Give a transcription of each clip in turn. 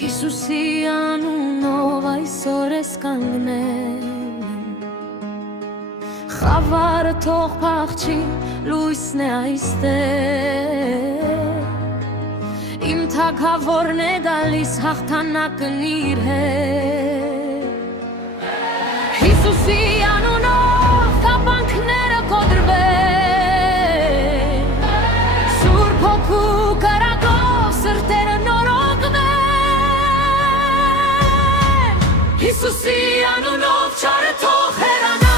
Հիսուսի անունով այսօր ես կանգնել Խավարը թող փախչի, լույսն է այստեղ Իմ թագավորն է գալիս հաղթանակն իր հետ Հիսուսի անունով կապանքները կոտրվեն Սուրբ հոգու կրակով սրտերը նորոգվեն Հիսուսի անունով չարը թող հեռանա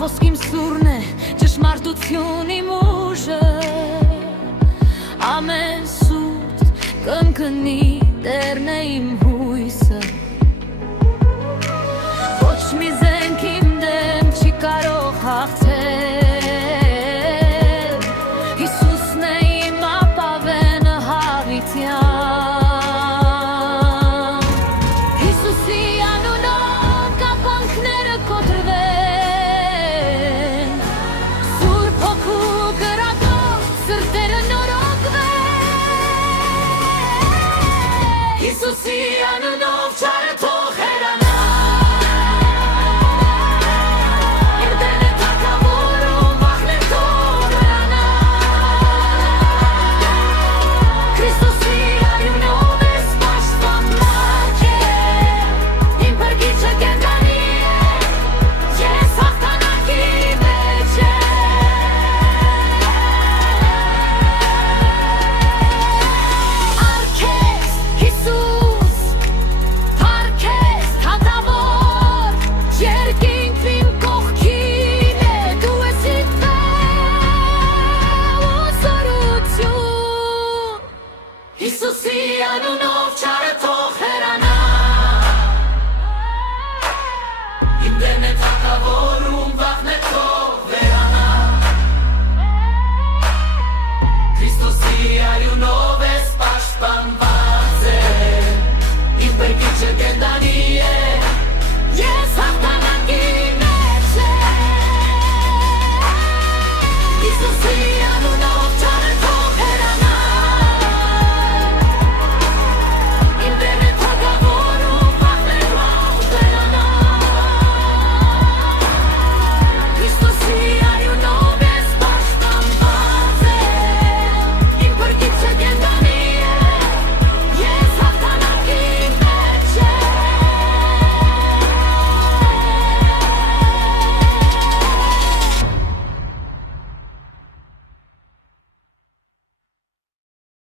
Խոսքիմ սուրն է, ճշմարտություն իմ ուժը Ամեն սուրտ կընկնի, Տերն է իմ հույսը Ոչ մի զենք իմ դեմ չի կարող հաղթել Հիսուսն է իմ ապավենը հավիտյան Հիսուսի անունով կապանքները կոտրվեն Հիսուսի անունով չարը թող հեռանա Իմ Տերն է թագավորում վախն է թող հեռանա Քրիստոսի անունով ես պաշտպանված Իմ փրկիչը կենդանի է Ես հաղթանակի մեջ եմ Արքես Հիսուս Հիսուսի անունով չարը թող հեռանա Իմ Տերն է թագավորում վախն է թող վերանա Քրիստոսի անունով ես պաշտպանված Իմ փրկիչը կենդանի